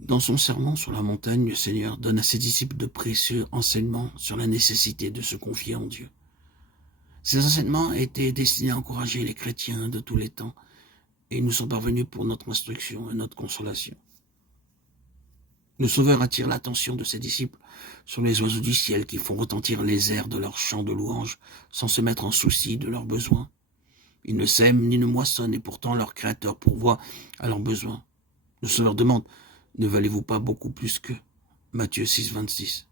Dans son sermon sur la montagne, le Seigneur donne à ses disciples de précieux enseignements sur la nécessité de se confier en Dieu. Ces enseignements étaient destinés à encourager les chrétiens de tous les temps et ils nous sont parvenus pour notre instruction et notre consolation. Le Sauveur attire l'attention de ses disciples sur les oiseaux du ciel qui font retentir les airs de leurs chants de louange sans se mettre en souci de leurs besoins. Ils ne sèment ni ne moissonnent et pourtant leur Créateur pourvoit à leurs besoins. Le Sauveur demande « Ne valez-vous pas beaucoup plus qu'eux » Matthieu 6, 26.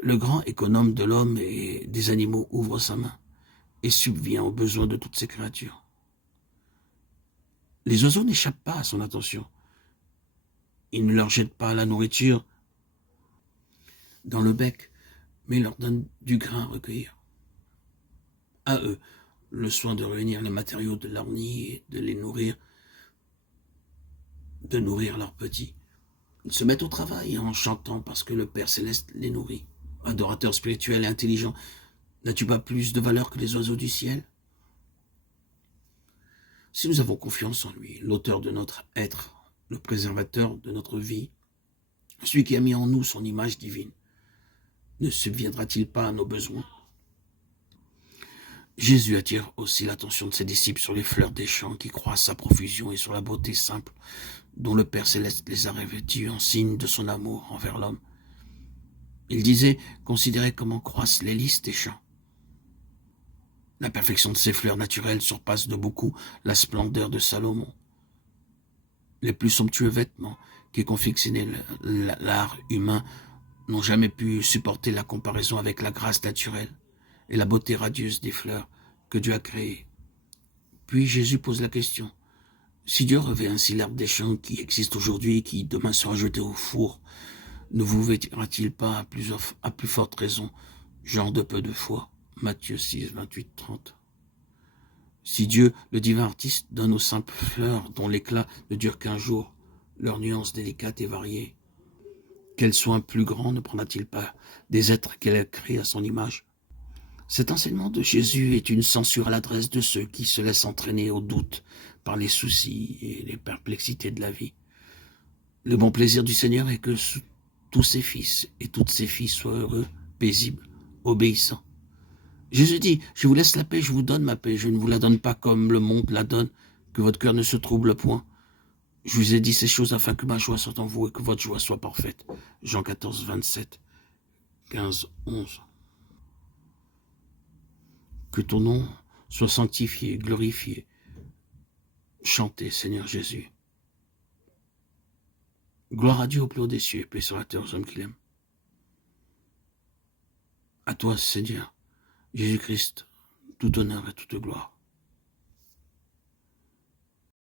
Le grand économe de l'homme et des animaux ouvre sa main et subvient aux besoins de toutes ces créatures. Les oiseaux n'échappent pas à son attention. Il ne leur jette pas la nourriture dans le bec, mais leur donne du grain à recueillir. À eux, le soin de réunir les matériaux de leur nid et de les nourrir, de nourrir leurs petits. Ils se mettent au travail en chantant parce que le Père Céleste les nourrit. Adorateur spirituel et intelligent, n'as-tu pas plus de valeur que les oiseaux du ciel? Si nous avons confiance en lui, l'auteur de notre être, le préservateur de notre vie, celui qui a mis en nous son image divine, ne subviendra-t-il pas à nos besoins? Jésus attire aussi l'attention de ses disciples sur les fleurs des champs qui croissent à profusion et sur la beauté simple dont le Père Céleste les a revêtus en signe de son amour envers l'homme. Il disait « Considérez comment croissent les lys des champs ». La perfection de ces fleurs naturelles surpasse de beaucoup la splendeur de Salomon. Les plus somptueux vêtements qui confectionnaient l'art humain n'ont jamais pu supporter la comparaison avec la grâce naturelle et la beauté radieuse des fleurs que Dieu a créées. Puis Jésus pose la question, si Dieu revêt ainsi l'herbe des champs qui existe aujourd'hui et qui demain sera jetée au four, ne vous vêtira-t-il pas à plus forte raison, genre de peu de foi? Matthieu 6, 28, 30. Si Dieu, le divin artiste, donne aux simples fleurs dont l'éclat ne dure qu'un jour, leurs nuances délicates et variées, quel soin plus grand ne prendra-t-il pas des êtres qu'elle a créés à son image? Cet enseignement de Jésus est une censure à l'adresse de ceux qui se laissent entraîner au doute par les soucis et les perplexités de la vie. Le bon plaisir du Seigneur est que tous ses fils et toutes ses filles soient heureux, paisibles, obéissants. Jésus dit, je vous laisse la paix, je vous donne ma paix, je ne vous la donne pas comme le monde la donne, que votre cœur ne se trouble point. Je vous ai dit ces choses afin que ma joie soit en vous et que votre joie soit parfaite. Jean 14, 27, 15, 11. Que ton nom soit sanctifié, glorifié. Chantez, Seigneur Jésus. Gloire à Dieu au plus haut des cieux, paix sur la terre aux hommes qu'il aime. À toi, Seigneur, Jésus-Christ, tout honneur et toute gloire.